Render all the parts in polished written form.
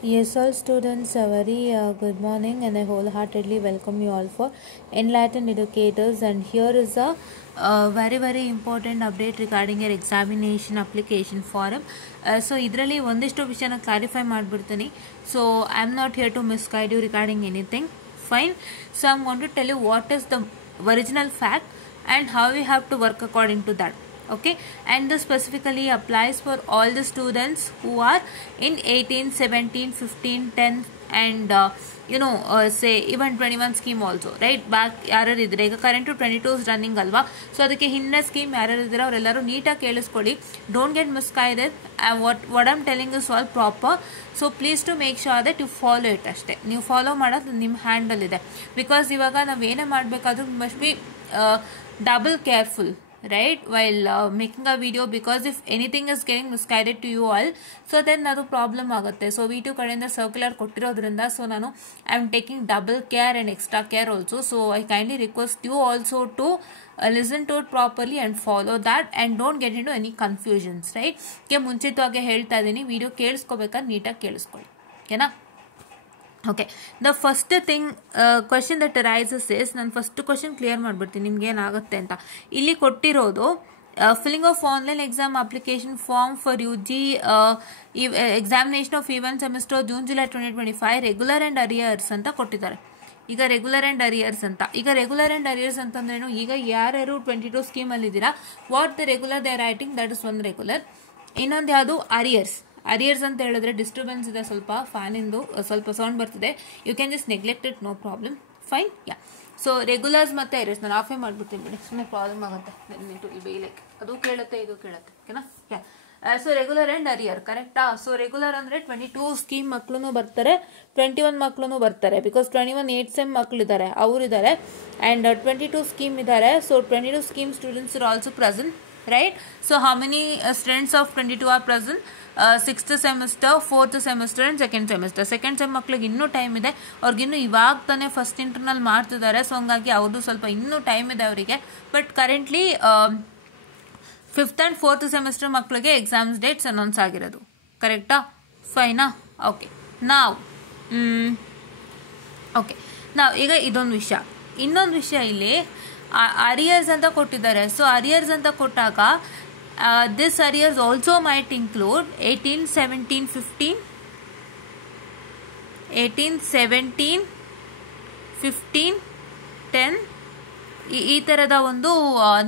Yes, all students, a very good morning, and I wholeheartedly welcome you all for Enlightened Educators. And here is a very important update regarding your examination application form. So, idralli ondishtu vishayana clarify madbirtini. So, I am not here to misguide you regarding anything. Fine. So, I am going to tell you what is the original fact and how we have to work according to that. Okay, and this specifically applies for all the students who are in 18, 17, 15, 10 and say even 21 scheme also, right? Back ಯಾರು ಇದ್ರೆ ಈಗ current 22 running ಅಲ್ವಾ, so ಅದಕ್ಕೆ ಹಿಂದಿನ scheme ಯಾರು ಇದ್ರೆ ಅವರೆಲ್ಲರೂ ನೀಟಾಗಿ ಕೇಳಿಸ್ಕೊಳ್ಳಿ. Don't get misguided. What I'm telling is all proper. So please to make sure that you follow it ಅಷ್ಟೇ. ನೀವು ಫಾಲೋ ಮಾಡೋದು ನಿಮ್ಮ ಹ್ಯಾಂಡಲ್ಲಿದೆ. ಬಿಕಾಸ್ ಇವಾಗ ನಾವು ಏನೇ ಮಾಡಬೇಕಾದ್ರೂ must be double careful, right, while making a video, because if anything is getting misguided to you all, so then ಅದು problem ಆಗುತ್ತೆ. ಸೊ V2 ಕಡೆಯಿಂದ ಸರ್ಕ್ಯುಲರ್ ಕೊಟ್ಟಿರೋದ್ರಿಂದ ಸೊ ನಾನು I am taking double care and extra care also. So I kindly request you also to listen to it properly and follow that and don't get into any confusions, right? ಮುಂಚಿತವಾಗಿ ಹೇಳ್ತಾ ಇದ್ದೀನಿ, video ಕೇಳಿಸ್ಕೋಬೇಕಾದ್ರೆ ನೀಟಾಗಿ ಕೇಳಿಸ್ಕೊಳ್ಳಿ, ಓಕೆನಾ? Okay, the first thing question that rises is, ನಾನು first question clear ಮಾಡಿಬಿಡ್ತೀನಿ ನಿಮ್ಗೆ ಏನಾಗುತ್ತೆ ಅಂತ. ಇಲ್ಲಿ ಕೊಟ್ಟಿರೋದು filling of online exam application form for UG examination of even semester June July 2025 regular and arrears ಅಂತ ಕೊಟ್ಟಿದ್ದಾರೆ. ಈಗ ರೆಗ್ಯುಲರ್ ಅಂಡ್ ಅರಿಯರ್ಸ್ ಅಂತ, ಈಗ ರೆಗ್ಯುಲರ್ ಅಂಡ್ ಅರಿಯರ್ಸ್ ಅಂತಂದ್ರೇನು? ಈಗ ಯಾರ್ಯಾರು 22 ಸ್ಕೀಮಲ್ಲಿ ಇದ್ದೀರಾ, what the regular they are writing, that is one regular. ಇನ್ನೊಂದು ಯಾವುದು ಅರಿಯರ್ಸ್. ಅರಿಯರ್ಸ್ ಅಂತ ಹೇಳಿದ್ರೆ ಡಿಸ್ಟರ್ಬೆನ್ಸ್ ಇದೆ, ಸ್ವಲ್ಪ ಫ್ಯಾನಿಂದು ಸ್ವಲ್ಪ ಸೌಂಡ್ ಬರ್ತಿದೆ. You can just neglect it, no problem, fine. Yeah, so regulars ಮತ್ತೆ ಅರಿಯರ್ಸ್ ನಾನು ಆಫೇ ಮಾಡ್ಬಿಡ್ತೀನಿ ಬಿಡಿ, ಸುಮ್ಮನೆ ಪ್ರಾಬ್ಲಮ್ ಆಗುತ್ತೆ. ಲೈಕ್ ಅದು ಕೇಳುತ್ತೆ ಇದು ಕೇಳುತ್ತೆ, ಓಕೆನಾ? ಯಾ, ಸೊ ರೆಗ್ಯುಲರ್ ಅಂಡ್ ಅರಿಯರ್, ಕರೆಕ್ಟಾ? ಸೊ ರೆಗ್ಯುಲರ್ ಅಂದ್ರೆ 22 ಸ್ಕೀಮ್ ಮಕ್ಕಳು ಬರ್ತಾರೆ, 21 ಮಕ್ಕಳು ಬರ್ತಾರೆ. ಬಿಕಾಸ್ 21 8 ಸೆಮ್ ಮಕ್ಕಳಿದ್ದಾರೆ, ಅವರಿದ್ದಾರೆ, ಅಂಡ್ 22 ಸ್ಕೀಮ್ ಇದ್ದಾರೆ. So 22 scheme students are also present, right? So how many students of 22 are present? 6th semester, 4th semester and 2nd semester. Second sem ಮಕ್ಳಿಗೆ ಇನ್ನೂ ಟೈಮ್ ಇದೆ, ಅವ್ರಿಗಿನ್ನೂ ಇವಾಗ ತಾನೇ ಫಸ್ಟ್ ಇಂಟರ್ನಲ್ ಮಾಡ್ತಿದ್ದಾರೆ. ಸೊ ಹಂಗಾಗಿ ಅವ್ರದ್ದು ಸ್ವಲ್ಪ ಇನ್ನೂ ಟೈಮ್ ಇದೆ ಅವರಿಗೆ. But currently 5th and 4th semester ಮಕ್ಕಳಿಗೆ ಎಕ್ಸಾಮ್ಸ್ ಡೇಟ್ಸ್ ಅನೌನ್ಸ್ ಆಗಿರೋದು, ಕರೆಕ್ಟಾ? ಫೈನಾ? ಓಕೆ, ನಾವು ಈಗ ಇದೊಂದು ವಿಷಯ. ಇನ್ನೊಂದು ವಿಷಯ, ಇಲ್ಲಿ ಅರಿಯರ್ಸ್ ಅಂತ ಕೊಟ್ಟಿದ್ದಾರೆ. ಸೊ ಅರಿಯರ್ಸ್ ಅಂತ ಕೊಟ್ಟಾಗ this arrears also might include 18, 17, 15, 10 ಈ ಥರದ ಒಂದು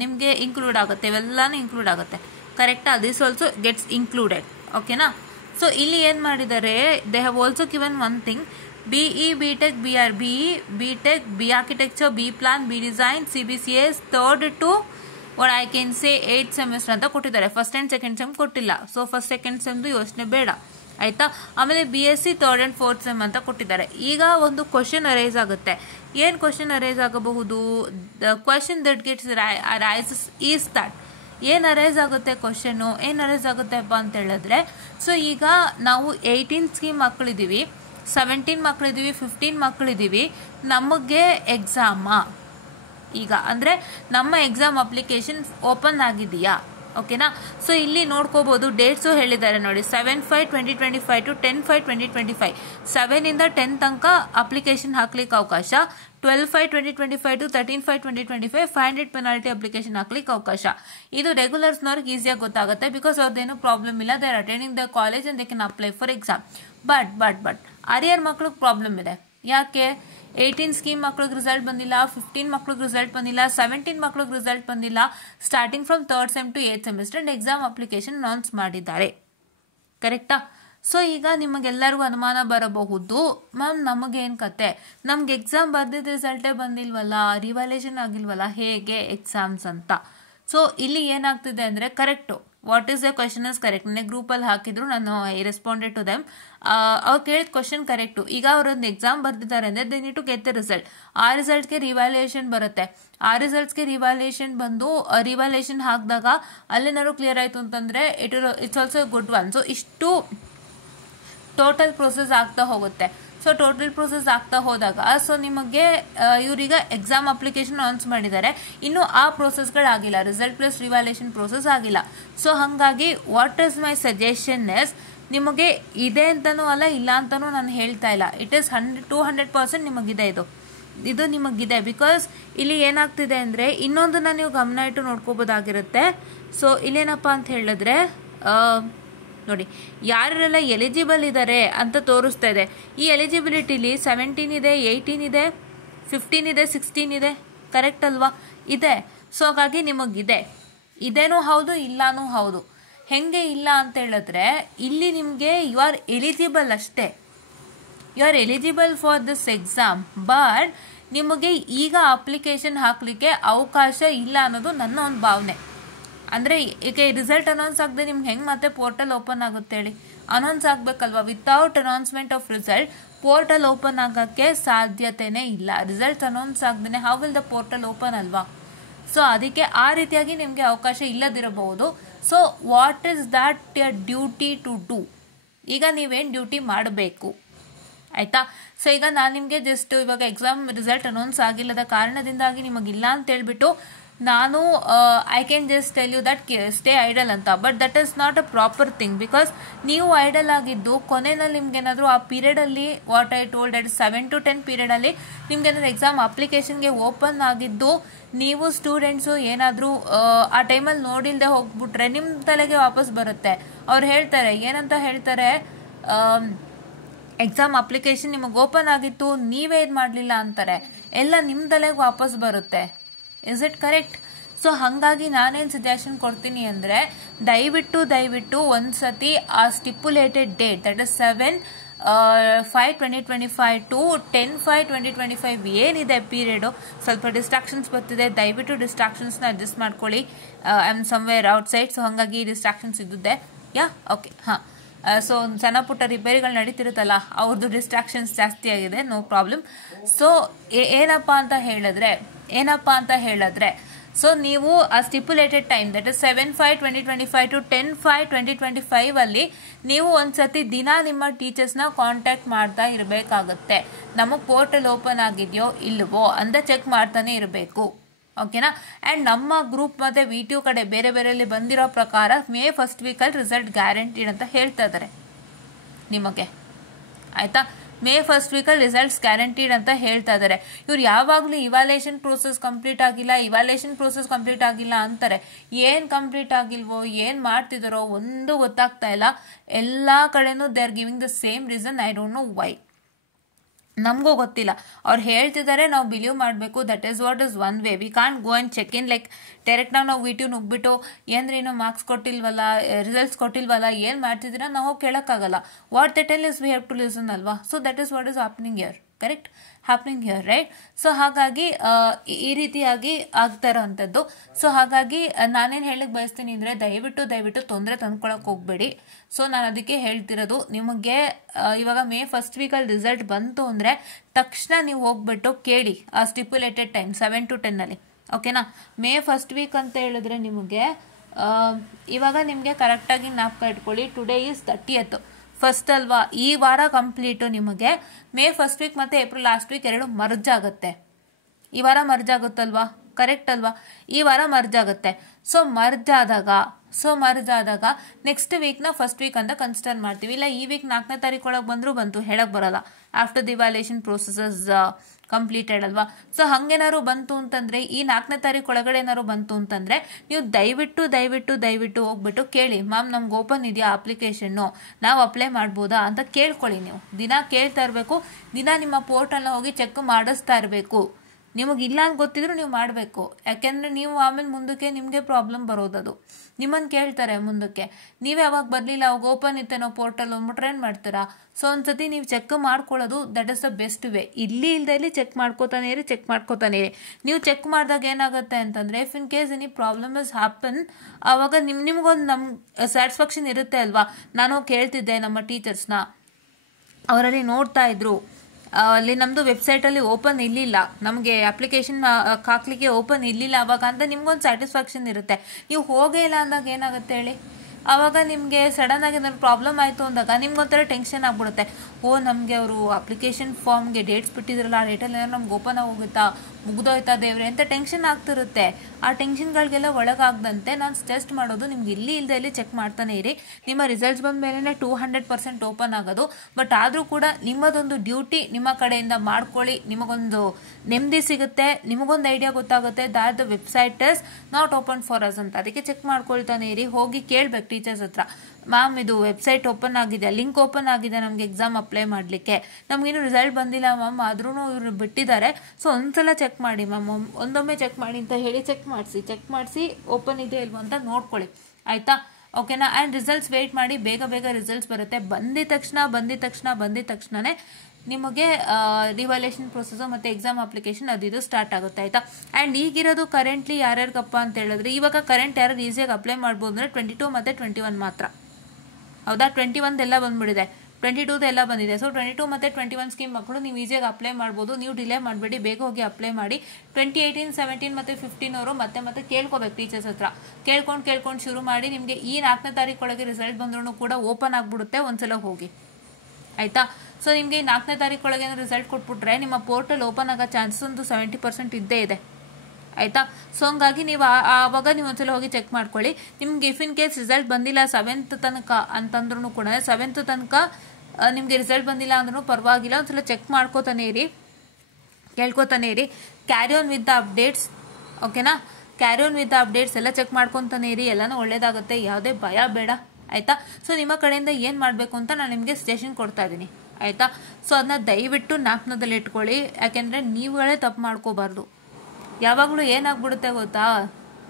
ನಿಮಗೆ ಇನ್ಕ್ಲೂಡ್ ಆಗುತ್ತೆ, ಇವೆಲ್ಲಾನು ಇನ್ಕ್ಲೂಡ್ ಆಗುತ್ತೆ, ಕರೆಕ್ಟಾ? ದಿಸ್ ಆಲ್ಸೋ ಗೆಟ್ಸ್ ಇನ್ಕ್ಲೂಡೆಡ್, ಓಕೆನಾ? ಸೊ ಇಲ್ಲಿ ಏನು ಮಾಡಿದ್ದಾರೆ, they have also given one thing, BE, BTech, BR, BE, BTech, B Architecture, B Plan, B Design, CBCS, 3rd to what I can say 8th semester ಅಂತ ಕೊಟ್ಟಿದ್ದಾರೆ. First and second sem ಕೊಟ್ಟಿಲ್ಲ. So first second ಸೆಮ್ದು ಯೋಚನೆ ಬೇಡ, ಆಯ್ತಾ? ಆಮೇಲೆ BSc 3rd and 4th sem ಅಂತ ಕೊಟ್ಟಿದ್ದಾರೆ. ಈಗ ಒಂದು ಕ್ವಶನ್ ಅರೈಸ್ ಆಗುತ್ತೆ. ಏನು ಕ್ವಶನ್ ಅರೈಸ್ ಆಗಬಹುದು? The question that gets arises is that, ಏನು ಅರೈಸ್ ಆಗುತ್ತೆ ಕ್ವಶನು, ಏನು ಅರೈಸ್ ಆಗುತ್ತೆಪ್ಪ ಅಂತ ಹೇಳಿದ್ರೆ, ಸೊ ಈಗ ನಾವು 18 ಸ್ಕೀಮ್ ಮಕ್ಕಳಿದ್ದೀವಿ, 17 ಮಕ್ಕಳಿದ್ದೀವಿ, 15 ಮಕ್ಕಳಿದ್ದೀವಿ, ನಮಗೆ ಎಕ್ಸಾಮಾ ಈಗ ಅಂದರೆ ನಮ್ಮ ಎಕ್ಸಾಮ್ ಅಪ್ಲಿಕೇಶನ್ ಓಪನ್ ಆಗಿದೆಯಾ, ಓಕೆನಾ? ಸೊ ಇಲ್ಲಿ ನೋಡ್ಕೋಬಹುದು, ಡೇಟ್ಸು ಹೇಳಿದ್ದಾರೆ ನೋಡಿ, 7/5/2025 to 10/5/2025. 7 10 ತನಕ ಅಪ್ಲಿಕೇಶನ್ ಹಾಕ್ಲಿಕ್ಕೆ ಅವಕಾಶ, 12/5/2025 to 13/5/2025 500 ಪೆನಾಲ್ಟಿ ಅಪ್ಲಿಕೇಶನ್ ಹಾಕ್ಲಿಕ್ಕೆ ಅವಕಾಶ. ಇದು ರೆಗ್ಯುಲರ್ಸ್ನವ್ರಿಗೆ ಈಸಿಯಾಗಿ ಗೊತ್ತಾಗುತ್ತೆ, ಬಿಕಾಸ್ ಅವ್ರದ್ದೇನು ಪ್ರಾಬ್ಲಮ್ ಇಲ್ಲ, they are attending the college and they can apply for exam. But arrear ಮಕ್ಳಿಗೆ ಪ್ರಾಬ್ಲಮ್ ಇದೆ. ಯಾಕೆ? 18 ಸ್ಕೀಮ್ ಮಕ್ಳಿಗೆ ರಿಸಲ್ಟ್ ಬಂದಿಲ್ಲ, 15 ಮಕ್ಳಿಗೆ ರಿಸಲ್ಟ್ ಬಂದಿಲ್ಲ, 17 ಮಕ್ಳಿಗೆ ರಿಸಲ್ಟ್ ಬಂದಿಲ್ಲ. Starting from 3rd sem to 8th semester and exam application announce ಮಾಡಿದ್ದಾರೆ, ಕರೆಕ್ಟಾ? ಸೊ ಈಗ ನಿಮಗೆಲ್ಲರಿಗೂ ಅನುಮಾನ ಬರಬಹುದು, ಮ್ಯಾಮ್ ನಮಗೇನು ಕತೆ, ನಮ್ಗೆ ಎಕ್ಸಾಮ್ ಬರ್ದಿದ್ದ ರಿಸಲ್ಟೇ ಬಂದಿಲ್ವಲ್ಲ, ರಿವ್ಯಾಲ್ಯೂಯೇಷನ್ ಆಗಿಲ್ವಲ್ಲ, ಹೇಗೆ ಎಕ್ಸಾಮ್ಸ್ ಅಂತ. ಸೊ ಇಲ್ಲಿ ಏನಾಗ್ತಿದೆ ಅಂದರೆ, correct, what is the question is correct. ನನಗೆ ಗ್ರೂಪಲ್ಲಿ ಹಾಕಿದ್ರು, ನಾನು ಐ ರೆಸ್ಪಾಂಡೆಡ್ ಟು ದೆಮ್. ಅವ್ರು ಕೇಳಿದ ಕ್ವಶನ್ ಕರೆಕ್ಟು. ಈಗ ಅವರೊಂದು ಎಕ್ಸಾಮ್ ಬರ್ದಿದ್ದಾರೆ ಅಂದರೆ they need to get the result. ಆ ರಿಸಲ್ಟ್ಗೆ ರಿವ್ಯಾಲ್ಯೂಯೇಷನ್ ಬರುತ್ತೆ. ಆ ರಿಸಲ್ಟ್ಸ್ಗೆ ರಿವ್ಯಾಲ್ಯೂಯೇಷನ್ ಬಂದು ರಿವ್ಯಾಲ್ಯೂಯೇಷನ್ ಹಾಕಿದಾಗ ಅಲ್ಲೇನಾದ್ರು ಕ್ಲಿಯರ್ ಆಯಿತು ಅಂತಂದರೆ it's also good one. So ಇಷ್ಟು ಟೋಟಲ್ ಪ್ರೊಸೆಸ್ ಆಗ್ತಾ ಹೋಗುತ್ತೆ. ಸೊ ಟೋಟಲ್ ಪ್ರೊಸೆಸ್ ಆಗ್ತಾ ಹೋದಾಗ ಸೊ ನಿಮಗೆ ಇವರೀಗ ಎಕ್ಸಾಮ್ ಅಪ್ಲಿಕೇಶನ್ ಅನೌನ್ಸ್ ಮಾಡಿದ್ದಾರೆ, ಇನ್ನು ಆ ಪ್ರೋಸೆಸ್ಗಳಾಗಿಲ್ಲ, ರಿಸಲ್ಟ್ ಪ್ಲಸ್ ರಿವ್ಯಾಲ್ಯೂಯೇಷನ್ ಪ್ರೋಸೆಸ್ ಆಗಿಲ್ಲ. ಸೊ ಹಾಗಾಗಿ what is my suggestion is ನಿಮಗೆ ಇದೆ ಅಂತನೂ ಅಲ್ಲ, ಇಲ್ಲ ಅಂತನೂ ನಾನು ಹೇಳ್ತಾ ಇಲ್ಲ. It is 200% ನಿಮಗಿದೆ. ಇದು ನಿಮಗಿದೆ. ಬಿಕಾಸ್ ಇಲ್ಲಿ ಏನಾಗ್ತಿದೆ ಅಂದರೆ ಇನ್ನೊಂದನ್ನ ನೀವು ಗಮನ ಇಟ್ಟು ನೋಡ್ಕೋಬೋದಾಗಿರುತ್ತೆ. ಸೊ ಇಲ್ಲೇನಪ್ಪ ಅಂತ ಹೇಳಿದ್ರೆ ನೋಡಿ, ಯಾರೆಲ್ಲ ಎಲಿಜಿಬಲ್ ಇದ್ದಾರೆ ಅಂತ ತೋರಿಸ್ತಾ ಇದೆ. ಈ ಎಲಿಜಿಬಿಲಿಟಿಲಿ 17 ಇದೆ, 18 ಇದೆ, 15 ಇದೆ, 16 ಇದೆ. ಕರೆಕ್ಟ್ ಅಲ್ವಾ? ಇದೆ. ಸೊ ಹಾಗಾಗಿ ನಿಮಗಿದೆ. ಇದೇನೂ ಹೌದು, ಇಲ್ಲಾನೂ ಹೌದು. ಹೆಂಗೆ ಇಲ್ಲ ಅಂತ ಹೇಳಿದ್ರೆ ಇಲ್ಲಿ ನಿಮಗೆ ಯು ಆರ್ ಎಲಿಜಿಬಲ್ ಅಷ್ಟೇ. You are eligible for this exam, but ನಿಮಗೆ ಈಗ ಅಪ್ಲಿಕೇಶನ್ ಹಾಕಲಿಕ್ಕೆ ಅವಕಾಶ ಇಲ್ಲ ಅನ್ನೋದು ನನ್ನ ಒಂದು ಭಾವನೆ. ಅಂದರೆ ಈಗ ರಿಸಲ್ಟ್ ಅನೌನ್ಸ್ ಆಗದೆ ನಿಮ್ಗೆ ಹೆಂಗೆ ಮತ್ತೆ ಪೋರ್ಟಲ್ ಓಪನ್ ಆಗುತ್ತೆ ಹೇಳಿ? ಅನೌನ್ಸ್ ಆಗಬೇಕಲ್ವಾ? Without announcement of result portal open ಆಗೋಕ್ಕೆ ಸಾಧ್ಯತೆನೇ ಇಲ್ಲ. ರಿಸಲ್ಟ್ ಅನೌನ್ಸ್ ಆಗದೇ how will the portal open ಅಲ್ವಾ? ಸೊ ಅದಕ್ಕೆ ಆ ರೀತಿಯಾಗಿ ನಿಮಗೆ ಅವಕಾಶ ಇಲ್ಲದಿರಬಹುದು. So what is that your duty to do? ಈಗ ನೀವೇನು ಡ್ಯೂಟಿ ಮಾಡಬೇಕು ಆಯ್ತಾ? ಸೊ ಈಗ ನಾನು ನಿಮಗೆ ಜಸ್ಟ್ ಇವಾಗ ಎಕ್ಸಾಮ್ ರಿಸಲ್ಟ್ ಅನೌನ್ಸ್ ಆಗಿಲ್ಲದ ಕಾರಣದಿಂದಾಗಿ ನಿಮಗಿಲ್ಲ ಅಂತ ಹೇಳ್ಬಿಟ್ಟು ನಾನು I can just tell you that stay idle ಅಂತ. But that is not a proper thing. Because ನೀವು ಐಡಲ್ ಆಗಿದ್ದು ಕೊನೆಯಲ್ಲಿ ನಿಮ್ಗೇನಾದರೂ ಆ ಪೀರಿಯಡಲ್ಲಿ what I told at 7 to 10 ಪೀರಿಯಡಲ್ಲಿ ನಿಮ್ಗೇನಾದ್ರು ಎಕ್ಸಾಮ್ ಅಪ್ಲಿಕೇಶನ್ಗೆ ಓಪನ್ ಆಗಿದ್ದು ನೀವು ಸ್ಟೂಡೆಂಟ್ಸು ಏನಾದರೂ ಆ ಟೈಮಲ್ಲಿ ನೋಡಿಲ್ದೆ ಹೋಗ್ಬಿಟ್ರೆ ನಿಮ್ಮ ತಲೆಗೆ ವಾಪಸ್ ಬರುತ್ತೆ. ಅವ್ರು ಹೇಳ್ತಾರೆ, ಏನಂತ ಹೇಳ್ತಾರೆ, ಎಕ್ಸಾಮ್ ಅಪ್ಲಿಕೇಶನ್ ನಿಮಗೆ ಓಪನ್ ಆಗಿತ್ತು, ನೀವೇ ಇದು ಮಾಡಲಿಲ್ಲ ಅಂತಾರೆ. ಎಲ್ಲ ನಿಮ್ಮ ತಲೆಗೆ ವಾಪಸ್ ಬರುತ್ತೆ. Is it correct? ಸೊ ಹಾಗಾಗಿ ನಾನೇನು ಸಜೆಷನ್ ಕೊಡ್ತೀನಿ ಅಂದರೆ ದಯವಿಟ್ಟು ಒಂದ್ಸತಿ ಆ stipulated date that is 7/5/2025 to 10/5/2025 ಏನಿದೆ ಪೀರಿಯಡು, ಸ್ವಲ್ಪ ಡಿಸ್ಟ್ರಾಕ್ಷನ್ಸ್ ಬರ್ತಿದೆ. ದಯವಿಟ್ಟು ಡಿಸ್ಟ್ರಾಕ್ಷನ್ಸ್ನ ಅಡ್ಜಸ್ಟ್ ಮಾಡ್ಕೊಳ್ಳಿ. I am somewhere outside. So ಹಾಗಾಗಿ ಡಿಸ್ಟ್ರಾಕ್ಷನ್ಸ್ ಇದ್ದಿದ್ದೆ. ಓಕೆ. ಹಾಂ. ಸೊ ಸಣ್ಣ ಪುಟ್ಟ ರಿಪೇರಿಗಳು ನಡೀತಿರುತ್ತಲ್ಲ, ಅವ್ರದ್ದು ಡಿಸ್ಟ್ರಾಕ್ಷನ್ಸ್ ಜಾಸ್ತಿ ಆಗಿದೆ. No problem. ಸೊ ಏನಪ್ಪ ಅಂತ ಹೇಳಿದ್ರೆ ಸೊ ನೀವು ಆ stipulated time that is 7/5/2025 to 10/5/2025 ಅಲ್ಲಿ ನೀವು ಒಂದ್ಸತಿ ದಿನ ನಿಮ್ಮ ಟೀಚರ್ಸ್ನ ಕಾಂಟ್ಯಾಕ್ಟ್ ಮಾಡ್ತಾ ಇರಬೇಕಾಗುತ್ತೆ. ನಮಗೆ ಪೋರ್ಟಲ್ ಓಪನ್ ಆಗಿದೆಯೋ ಇಲ್ವೋ ಅಂತ ಚೆಕ್ ಮಾಡ್ತಾನೆ ಇರಬೇಕು. ಓಕೆನಾ? ಆ್ಯಂಡ್ ನಮ್ಮ ಗ್ರೂಪ್ ಮತ್ತು VTU ಕಡೆ ಬೇರೆ ಬೇರೆಯಲ್ಲಿ ಬಂದಿರೋ ಪ್ರಕಾರ May 1st ವೀಕಲ್ಲಿ ರಿಸಲ್ಟ್ ಗ್ಯಾರಂಟಿಡ್ ಅಂತ ಹೇಳ್ತಾ ಇದ್ದಾರೆ ನಿಮಗೆ. ಆಯಿತಾ? May 1st ವೀಕಲ್ಲಿ ರಿಸಲ್ಟ್ಸ್ ಗ್ಯಾರಂಟಿಡ್ ಅಂತ ಹೇಳ್ತಾ ಇದ್ದಾರೆ. ಇವ್ರು ಯಾವಾಗಲೂ ಇವಾಲ್ಯೂಯೇಷನ್ ಪ್ರೋಸೆಸ್ ಕಂಪ್ಲೀಟ್ ಆಗಿಲ್ಲ ಅಂತಾರೆ. ಏನು ಕಂಪ್ಲೀಟ್ ಆಗಿಲ್ವೋ, ಏನು ಮಾಡ್ತಿದ್ದಾರೋ ಒಂದು ಗೊತ್ತಾಗ್ತಾ ಇಲ್ಲ. ಎಲ್ಲ ಕಡೆನೂ they are giving the same reason. I don't know why. ನಮಗೂ ಗೊತ್ತಿಲ್ಲ. ಅವ್ರು ಹೇಳ್ತಿದ್ದಾರೆ, ನಾವು ಬಿಲೀವ್ ಮಾಡಬೇಕು. That is what is one way. We can't go and check in like direct ನಾವು VTU ನುಗ್ಬಿಟ್ಟು ಏನ್ರೇನೋ ಮಾರ್ಕ್ಸ್ ಕೊಟ್ಟಿಲ್ವಲ್ಲ, ರಿಸಲ್ಟ್ಸ್ ಕೊಟ್ಟಿಲ್ವಲ್ಲ, ಏನು ಮಾಡ್ತಿದ್ದೀರಾ ನಾವು ಕೇಳೋಕ್ಕಾಗಲ್ಲ. What the tell is we have to listen ಅಲ್ವಾ? So that is what is happening here. Correct? Happening here, right? So ಹಾಗಾಗಿ ಈ ರೀತಿಯಾಗಿ ಆಗ್ತಾ ಇರೋವಂಥದ್ದು. ಸೊ ಹಾಗಾಗಿ ನಾನೇನು ಹೇಳಕ್ಕೆ ಬಯಸ್ತೀನಿ ಅಂದರೆ ದಯವಿಟ್ಟು ತೊಂದರೆ ತಂದ್ಕೊಳಕ್ಕೆ ಹೋಗ್ಬೇಡಿ. ಸೊ ನಾನು ಅದಕ್ಕೆ ಹೇಳ್ತಿರೋದು, ನಿಮಗೆ ಇವಾಗ May 1st ವೀಕಲ್ಲಿ ರಿಸಲ್ಟ್ ಬಂತು ಅಂದರೆ ತಕ್ಷಣ ನೀವು ಹೋಗ್ಬಿಟ್ಟು ಕೇಳಿ ಆ ಸ್ಟಿಪ್ಯುಲೇಟೆಡ್ ಟೈಮ್ 7 to 10 ಅಲ್ಲಿ. ಓಕೆನಾ? May 1st ವೀಕ್ ಅಂತ ಹೇಳಿದ್ರೆ ನಿಮಗೆ ಇವಾಗ ನಿಮಗೆ ಕರೆಕ್ಟಾಗಿ ಜ್ಞಾಪಕ ಇಟ್ಕೊಳ್ಳಿ. ಟುಡೇ ಈಸ್ 30th ಫಸ್ಟ್ ಅಲ್ವಾ? ಈ ವಾರ ಕಂಪ್ಲೀಟು ನಿಮಗೆ May 1st ವೀಕ್ ಮತ್ತು April ಲಾಸ್ಟ್ ವೀಕ್ ಎರಡು ಮರ್ಜ್ ಆಗುತ್ತೆ. ಈ ವಾರ ಮರ್ಜ್ ಆಗುತ್ತಲ್ವಾ? ಕರೆಕ್ಟ್ ಅಲ್ವಾ? ಈ ವಾರ ಮರ್ಜ್ ಆಗುತ್ತೆ. ಸೊ ಮರ್ಜ್ ಆದಾಗ ನೆಕ್ಸ್ಟ್ ವೀಕ್ನ 1st ವೀಕ್ ಅಂತ ಕನ್ಸಿಡರ್ ಮಾಡ್ತೀವಿ. ಇಲ್ಲ ಈ ವೀಕ್ 4ನೇ ತಾರೀಕು ಒಳಗೆ ಬಂತು ಹೇಳಕ್ ಬರಲ್ಲ. After the evaluation processes completed ಅಲ್ವಾ? ಸೊ ಹಂಗೇನಾದ್ರು ಬಂತು ಅಂತಂದ್ರೆ, ಈ 4ನೇ ತಾರೀಕು ಒಳಗಡೆ ಏನಾದ್ರು ಬಂತು ಅಂತಂದ್ರೆ ನೀವು ದಯವಿಟ್ಟು ಹೋಗ್ಬಿಟ್ಟು ಕೇಳಿ, ಮ್ಯಾಮ್ ನಮ್ಗೆ ಓಪನ್ ಇದೆಯಾ ಅಪ್ಲಿಕೇಶನ್ನು, ನಾವು ಅಪ್ಲೈ ಮಾಡ್ಬೋದಾ ಅಂತ ಕೇಳ್ಕೊಳ್ಳಿ. ನೀವು ದಿನ ಕೇಳ್ತಾ ಇರಬೇಕು. ದಿನ ನಿಮ್ಮ ಪೋರ್ಟಲ್ನ ಹೋಗಿ ಚೆಕ್ ಮಾಡಿಸ್ತಾ ಇರಬೇಕು. ನಿಮಗಿಲ್ಲ ಅಂತ ಗೊತ್ತಿದ್ರು ನೀವು ಮಾಡಬೇಕು. ಯಾಕೆಂದರೆ ನೀವು ಆಮೇಲೆ ಮುಂದಕ್ಕೆ ನಿಮಗೆ ಪ್ರಾಬ್ಲಮ್ ಬರೋದದು. ನಿಮ್ಮನ್ನು ಕೇಳ್ತಾರೆ ಮುಂದಕ್ಕೆ, ನೀವೇ ಅವಾಗ ಬರಲಿಲ್ಲ, ಅವಾಗ ಓಪನ್ ಇತ್ತೇನೋ ಪೋರ್ಟಲ್ ಅಂದ್ಬಿಟ್ರೆ ಏನು ಮಾಡ್ತೀರಾ? ಸೊ ಒಂದ್ಸತಿ ನೀವು ಚೆಕ್ ಮಾಡ್ಕೊಳ್ಳೋದು that is the best way. ಇಲ್ಲಿ ಚೆಕ್ ಮಾಡ್ಕೋತಾನೆ ಇರಿ. ನೀವು ಚೆಕ್ ಮಾಡಿದಾಗ ಏನಾಗುತ್ತೆ ಅಂತಂದರೆ, if in case any problem is happen, ಆವಾಗ ನಿಮ್ಗೊಂದು ಸ್ಯಾಟಿಸ್ಫ್ಯಾಕ್ಷನ್ ಇರುತ್ತೆ ಅಲ್ವಾ? ನಾನು ಕೇಳ್ತಿದ್ದೆ ನಮ್ಮ ಟೀಚರ್ಸ್ನ, ಅವರಲ್ಲಿ ನೋಡ್ತಾ ಇದ್ರು, ಅಲ್ಲಿ ನಮ್ಮದು ವೆಬ್ಸೈಟಲ್ಲಿ ಓಪನ್ ಇರಲಿಲ್ಲ, ನಮಗೆ ಅಪ್ಲಿಕೇಶನ್ ಹಾಕ್ಲಿಕ್ಕೆ ಓಪನ್ ಇರಲಿಲ್ಲ ಅವಾಗ ಅಂತ ನಿಮ್ಗೊಂದು ಸ್ಯಾಟಿಸ್ಫ್ಯಾಕ್ಷನ್ ಇರುತ್ತೆ. ನೀವು ಹೋಗೇ ಇಲ್ಲ ಅಂದಾಗ ಏನಾಗುತ್ತೆ ಹೇಳಿ? ಆವಾಗ ನಿಮಗೆ ಸಡನ್ ಆಗಿ ಏನಾದ್ರು ಪ್ರಾಬ್ಲಮ್ ಆಯಿತು ಅಂದಾಗ ನಿಮ್ಗೊಂಥರ ಟೆನ್ಷನ್ ಆಗ್ಬಿಡುತ್ತೆ. ನಮಗೆ ಅವರು ಅಪ್ಲಿಕೇಶನ್ ಫಾರ್ಮ್ಗೆ ಡೇಟ್ಸ್ ಬಿಟ್ಟಿದ್ರಲ್ಲ, ಆ ಡೇಟಲ್ಲಿ ಏನಾದ್ರು ನಮ್ಗೆ ಓಪನ್ ಆಗೋಗುತ್ತಾ, ಮುಗ್ದೋಯ್ತಾ ದೇವ್ರೆ ಅಂತ ಟೆನ್ಷನ್ ಆಗ್ತಿರುತ್ತೆ. ಆ ಟೆನ್ಷನ್ಗಳಿಗೆಲ್ಲ ಒಳಗಾಗದಂತೆ ನಾನು ಸಜೆಸ್ಟ್ ಮಾಡೋದು, ನಿಮ್ಗೆ ಇಲ್ಲಿ ಚೆಕ್ ಮಾಡ್ತಾನೆ ಇರಿ. ನಿಮ್ಮ ರಿಸಲ್ಟ್ಸ್ ಬಂದ ಮೇಲೆ 200% ಓಪನ್ ಆಗೋದು. ಬಟ್ ಆದರೂ ಕೂಡ ನಿಮ್ಮದೊಂದು ಡ್ಯೂಟಿ ನಿಮ್ಮ ಕಡೆಯಿಂದ ಮಾಡ್ಕೊಳ್ಳಿ. ನಿಮಗೊಂದು ನೆಮ್ಮದಿ ಸಿಗುತ್ತೆ, ನಿಮಗೊಂದು ಐಡಿಯಾ ಗೊತ್ತಾಗುತ್ತೆ that the website is not open for us ಅಂತ. ಅದಕ್ಕೆ ಚೆಕ್ ಮಾಡ್ಕೊಳ್ತಾನೆ ಇರಿ. ಹೋಗಿ ಕೇಳ್ಬೇಕು ಟೀಚರ್ಸ್ ಹತ್ರ, ಮ್ಯಾಮ್ ಇದು ವೆಬ್ಸೈಟ್ ಓಪನ್ ಆಗಿದೆ, ಲಿಂಕ್ ಓಪನ್ ಆಗಿದೆ ನಮಗೆ ಎಕ್ಸಾಮ್ ಅಪ್ಲೈ ಮಾಡಲಿಕ್ಕೆ, ನಮಗಿನ್ನೂ ರಿಸಲ್ಟ್ ಬಂದಿಲ್ಲ ಮ್ಯಾಮ್, ಆದ್ರೂ ಇವರು ಬಿಟ್ಟಿದ್ದಾರೆ, ಸೊ ಒಂದ್ಸಲ ಚೆಕ್ ಮಾಡಿ ಮ್ಯಾಮ್, ಒಂದೊಮ್ಮೆ ಚೆಕ್ ಮಾಡಿ ಅಂತ ಹೇಳಿ ಚೆಕ್ ಮಾಡಿಸಿ ಓಪನ್ ಇದೆ ಇಲ್ವೋ ಅಂತ ನೋಡ್ಕೊಳ್ಳಿ, ಆಯ್ತಾ? ಓಕೆನಾ? ಆ್ಯಂಡ್ ರಿಸಲ್ಟ್ಸ್ ವೇಟ್ ಮಾಡಿ, ಬೇಗ ರಿಸಲ್ಟ್ಸ್ ಬರುತ್ತೆ. ಬಂದಿದ ತಕ್ಷಣನೇ ನಿಮಗೆ ರಿವ್ಯಾಲ್ಯೂಯೇಷನ್ ಪ್ರೊಸೆಸ್ ಮತ್ತು ಎಕ್ಸಾಮ್ ಅಪ್ಲಿಕೇಶನ್ ಅದು ಸ್ಟಾರ್ಟ್ ಆಗುತ್ತೆ, ಆಯ್ತಾ? ಆ್ಯಂಡ್ ಈಗಿರೋದು ಕರೆಂಟ್ಲಿ ಯಾರ್ಯಾರಿಗಪ್ಪ ಅಂತ ಹೇಳಿದ್ರೆ, ಇವಾಗ ಕರೆಂಟ್ ಯಾರು ಈಸಿಯಾಗಿ ಅಪ್ಲೈ ಮಾಡ್ಬೋದು ಅಂದರೆ 22 ಮತ್ತು 21 ಮಾತ್ರ, ಹೌದಾ? 21 ಎಲ್ಲ ಬಂದ್ಬಿಟ್ಟಿದೆ, 22 ಎಲ್ಲ ಬಂದಿದೆ. ಸೊ 22 ಮತ್ತು 21 ಸ್ಕೀಮ್ ಮಕ್ಕಳು ನೀವು ಈಸಿಯಾಗಿ ಅಪ್ಲೈ ಮಾಡ್ಬೋದು. ನೀವು ಡಿಲೇ ಮಾಡಬೇಡಿ, ಬೇಗ ಹೋಗಿ ಅಪ್ಲೈ ಮಾಡಿ. 2018, 17 ಮತ್ತು 15 ಅವರು ಮತ್ತೆ ಕೇಳ್ಕೋಬೇಕು ಟೀಚರ್ಸ್ ಹತ್ರ. ಕೇಳ್ಕೊಂಡು ಶುರು ಮಾಡಿ. ನಿಮಗೆ ಈ 4ನೇ ತಾರೀಕೊಳಗೆ ರಿಸಲ್ಟ್ ಬಂದ್ರೂ ಕೂಡ ಓಪನ್ ಆಗಿಬಿಡುತ್ತೆ, ಒಂದ್ಸಲ ಹೋಗಿ, ಆಯ್ತಾ? ಸೊ ನಿಮಗೆ 4ನೇ ತಾರೀಕೊಳಗೆ ರಿಸಲ್ಟ್ ಕೊಟ್ಬಿಟ್ರೆ ನಿಮ್ಮ ಪೋರ್ಟಲ್ ಓಪನ್ ಆಗೋ ಚಾನ್ಸಸ್ ಒಂದು 70% ಇದ್ದೇ ಇದೆ, ಆಯ್ತಾ? ಸೊ ಹಂಗಾಗಿ ನೀವು ಆವಾಗ ನೀವು ಒಂದ್ಸಲ ಹೋಗಿ ಚೆಕ್ ಮಾಡ್ಕೊಳ್ಳಿ. ನಿಮ್ಗೆ ಇಫ್ ಇನ್ ಕೇಸ್ ರಿಸಲ್ಟ್ ಬಂದಿಲ್ಲ 7th ತನಕ ಅಂತಂದ್ರೂ ಕೂಡ 7th ತನಕ ನಿಮಗೆ ರಿಸಲ್ಟ್ ಬಂದಿಲ್ಲ ಅಂದ್ರೂ ಪರವಾಗಿಲ್ಲ, ಒಂದ್ಸಲ ಚೆಕ್ ಮಾಡ್ಕೋತಾನೆ ಇರಿ, ಕೇಳ್ಕೊತಾನೆ ಇರಿ. Carry on with the updates, ಓಕೆನಾ? Carry on with the updates ಎಲ್ಲ ಚೆಕ್ ಮಾಡ್ಕೊತಾನೆ ಇರಿ, ಎಲ್ಲನೂ ಒಳ್ಳೇದಾಗುತ್ತೆ, ಯಾವುದೇ ಭಯ ಬೇಡ, ಆಯ್ತಾ? ಸೊ ನಿಮ್ಮ ಕಡೆಯಿಂದ ಏನು ಮಾಡಬೇಕು ಅಂತ ನಾನು ನಿಮಗೆ ಸಜೆಷನ್ ಕೊಡ್ತಾ ಇದ್ದೀನಿ, ಆಯ್ತಾ? ಸೊ ಅದನ್ನ ದಯವಿಟ್ಟು ಜ್ಞಾಪಕದಲ್ಲಿ ಇಟ್ಕೊಳ್ಳಿ, ಯಾಕೆಂದರೆ ನೀವುಗಳೇ ತಪ್ಪು ಮಾಡ್ಕೋಬಾರ್ದು. ಯಾವಾಗಲೂ ಏನಾಗ್ಬಿಡುತ್ತೆ ಗೊತ್ತಾ,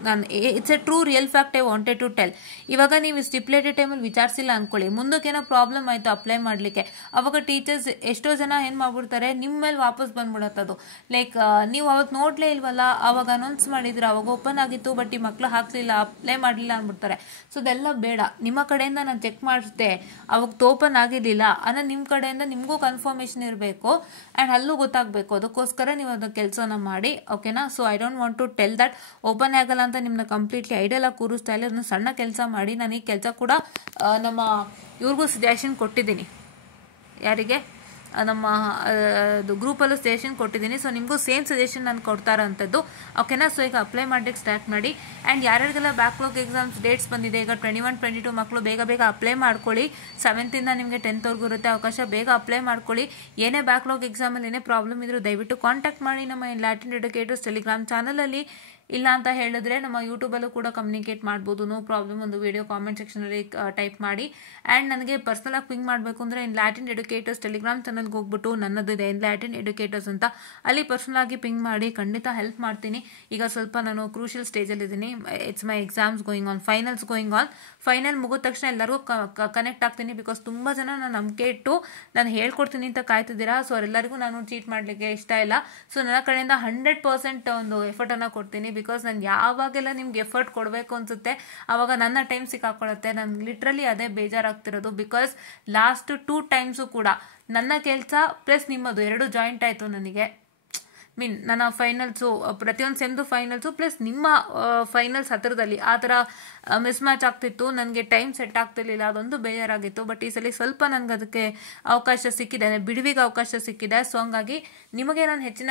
ನಾನು it's a true real fact I wanted to tell. ಇವಾಗ ನೀವು ಸ್ಟಿಪ್ಯುಲೇಟೆಡ್ ಟೈಮಲ್ಲಿ ವಿಚಾರಿಸಿಲ್ಲ ಅಂದ್ಕೊಳ್ಳಿ, ಮುಂದಕ್ಕೇನೋ ಪ್ರಾಬ್ಲಮ್ ಆಯಿತು ಅಪ್ಲೈ ಮಾಡಲಿಕ್ಕೆ, ಅವಾಗ ಟೀಚರ್ಸ್ ಎಷ್ಟೋ ಜನ ಏನು ಮಾಡ್ಬಿಡ್ತಾರೆ, ನಿಮ್ಮ ಮೇಲೆ ವಾಪಸ್ ಬಂದ್ಬಿಡತ್ತದು. ಲೈಕ್ ನೀವು ಅವತ್ತು ನೋಡಲೇ ಇಲ್ವಲ್ಲ, ಅವಾಗ ಅನೌನ್ಸ್ ಮಾಡಿದ್ರು, ಅವಾಗ ಓಪನ್ ಆಗಿತ್ತು, ಬಟ್ ಈ ಮಕ್ಕಳು ಹಾಕಲಿಲ್ಲ, ಅಪ್ಲೈ ಮಾಡಲಿಲ್ಲ ಅಂದ್ಬಿಡ್ತಾರೆ. ಸೊ ಅದೆಲ್ಲ ಬೇಡ. ನಿಮ್ಮ ಕಡೆಯಿಂದ ನಾನು ಚೆಕ್ ಮಾಡಿಸಿದೆ, ಅವಾಗ ಓಪನ್ ಆಗಿರಲಿಲ್ಲ ಅನ್ನೋ ನಿಮ್ಮ ಕಡೆಯಿಂದ ನಿಮಗೂ ಕನ್ಫರ್ಮೇಷನ್ ಇರಬೇಕು ಆ್ಯಂಡ್ ಅಲ್ಲೂ ಗೊತ್ತಾಗಬೇಕು. ಅದಕ್ಕೋಸ್ಕರ ನೀವು ಅದು ಕೆಲಸನ ಮಾಡಿ, ಓಕೆನಾ? So I don't want to tell that open ಆಗಲ್ಲ ಅಂತ ನಿಮ್ಮನ್ನ ಕಂಪ್ಲೀಟ್ಲಿ ಐಡಿಯಲ್ ಆಗಿ ಕೂರಿಸ್ತಾ ಇಲ್ಲ. ಅದನ್ನು ಸಣ್ಣ ಕೆಲಸ ಮಾಡಿ. ನಾನು ಈ ಕೆಲಸ ಕೂಡ ನಮ್ಮ ಇವ್ರಿಗೂ ಸಜೆಷನ್ ಕೊಟ್ಟಿದ್ದೀನಿ, ಯಾರಿಗೆ ನಮ್ಮ ಗ್ರೂಪಲ್ಲೂ ಸಜೆಷನ್ ಕೊಟ್ಟಿದ್ದೀನಿ. ಸೊ ನಿಮಗೂ ಸೇಮ್ ಸಜೆಷನ್ ನಾನು ಕೊಡ್ತಾ ಇರೋಂಥದ್ದು, ಓಕೆನಾ? ಸೊ ಈಗ ಅಪ್ಲೈ ಮಾಡಲಿಕ್ಕೆ ಸ್ಟಾರ್ಟ್ ಮಾಡಿ. ಆ್ಯಂಡ್ ಯಾರ್ಯಾರಿಗೆಲ್ಲ ಬ್ಯಾಕ್ಲಾಗ್ ಎಕ್ಸಾಮ್ಸ್ ಡೇಟ್ಸ್ ಬಂದಿದೆ, ಈಗ 21, 22 ಮಕ್ಕಳು ಬೇಗ ಅಪ್ಲೈ ಮಾಡ್ಕೊಳ್ಳಿ. 7th ಇಂದ ನಿಮಗೆ 10th ವರೆಗೂ ಇರುತ್ತೆ ಅವಕಾಶ, ಬೇಗ ಅಪ್ಲೈ ಮಾಡ್ಕೊಳ್ಳಿ. ಏನೇ ಬ್ಯಾಕ್ಲಾಗ್ ಎಕ್ಸಾಮಲ್ಲಿ ಏನೇ ಪ್ರಾಬ್ಲಮ್ ಇದ್ರೂ ದಯವಿಟ್ಟು ಕಾಂಟ್ಯಾಕ್ಟ್ ಮಾಡಿ ನಮ್ಮ ಎನ್ಲೈಟನ್ಡ್ ಎಡ್ಯುಕೇಟರ್ಸ್ ಟೆಲಿಗ್ರಾಮ್ ಚಾನಲಲ್ಲಿ. ಇಲ್ಲ ಅಂತ ಹೇಳಿದ್ರೆ ನಮ್ಮ ಯೂಟ್ಯೂಬಲ್ಲೂ ಕೂಡ ಕಮ್ಯುನಿಕೇಟ್ ಮಾಡ್ಬೋದು, ನೋ ಪ್ರಾಬ್ಲಮ್. ಒಂದು ವಿಡಿಯೋ ಕಾಮೆಂಟ್ ಸೆಕ್ಷನಲ್ಲಿ ಟೈಪ್ ಮಾಡಿ. ಆ್ಯಂಡ್ ನನಗೆ ಪರ್ಸನಲಾಗಿ ಪಿಂಗ್ ಮಾಡಬೇಕು ಅಂದರೆ ಎನ್ಲೈಟನ್ಡ್ ಎಡ್ಯುಕೇಟರ್ಸ್ ಟೆಲಿಗ್ರಾಮ್ ಚಾನಲ್ಗೆ ಹೋಗ್ಬಿಟ್ಟು ನನ್ನದು ಇದೆ ಎನ್ಲೈಟನ್ಡ್ ಎಡ್ಯುಕೇಟರ್ಸ್ ಅಂತ, ಅಲ್ಲಿ ಪರ್ಸನಲಾಗಿ ಪಿಂಗ್ ಮಾಡಿ, ಖಂಡಿತ ಹೆಲ್ಪ್ ಮಾಡ್ತೀನಿ. ಈಗ ಸ್ವಲ್ಪ ನಾನು ಕ್ರೂಷಿಯಲ್ ಸ್ಟೇಜಲ್ಲಿದ್ದೀನಿ, it's my exams going on, finals going on. Final ಮುಗಿದ ತಕ್ಷಣ ಎಲ್ಲರಿಗೂ ಕನೆಕ್ಟ್ ಆಗ್ತೀನಿ, ಬಿಕಾಸ್ ತುಂಬ ಜನ ನಾನು ನಂಬಿಕೆ ಇಟ್ಟು ನಾನು ಹೇಳ್ಕೊಡ್ತೀನಿ ಅಂತ ಕಾಯ್ತಿದ್ದೀರಾ. ಸೊ ಅವರೆಲ್ಲರಿಗೂ ನಾನು ಚೀಟ್ ಮಾಡಲಿಕ್ಕೆ ಇಷ್ಟ ಇಲ್ಲ. ಸೊ ನನ್ನ ಕಡೆಯಿಂದ 100% ಒಂದು ಎಫರ್ಟನ್ನು ಕೊಡ್ತೀನಿ, ಬಿಕಾಸ್ ನಾನು ಯಾವಾಗೆಲ್ಲ ನಿಮ್ಗೆ ಎಫರ್ಟ್ ಕೊಡಬೇಕು ಅನ್ಸುತ್ತೆ ಆವಾಗ ನನ್ನ ಟೈಮ್ ಸಿಕ್ಕಾಕೊಳ್ಳುತ್ತೆ. ನಾನು ಲಿಟ್ರಲಿ ಅದೇ ಬೇಜಾರಾಗ್ತಿರೋದು, ಬಿಕಾಸ್ ಲಾಸ್ಟ್ 2 ಟೈಮ್ಸು ಕೂಡ ನನ್ನ ಕೆಲಸ ಪ್ಲಸ್ ನಿಮ್ಮದು 2 ಜಾಯಿಂಟ್ ಆಯಿತು ನನಗೆ. ನನ್ನ ಫೈನಲ್ಸು, ಪ್ರತಿಯೊಂದು ಸೆಮ್ದು ಫೈನಲ್ಸು ಪ್ಲಸ್ ನಿಮ್ಮ ಫೈನಲ್ಸ್ ಹತ್ತಿರದಲ್ಲಿ ಆ ಥರ ಮಿಸ್ ಮ್ಯಾಚ್ ಆಗ್ತಿತ್ತು. ನನಗೆ ಟೈಮ್ ಸೆಟ್ ಆಗ್ತಿರ್ಲಿಲ್ಲ, ಅದೊಂದು ಬೇಜಾರಾಗಿತ್ತು. ಬಟ್ ಈ ಸಲ ಸ್ವಲ್ಪ ನನಗೆ ಅದಕ್ಕೆ ಅವಕಾಶ ಸಿಕ್ಕಿದೆ, ಬಿಡುವಿಗೆ ಅವಕಾಶ ಸಿಕ್ಕಿದೆ. ಸೊ ಹಂಗಾಗಿ ನಿಮಗೆ ನಾನು ಹೆಚ್ಚಿನ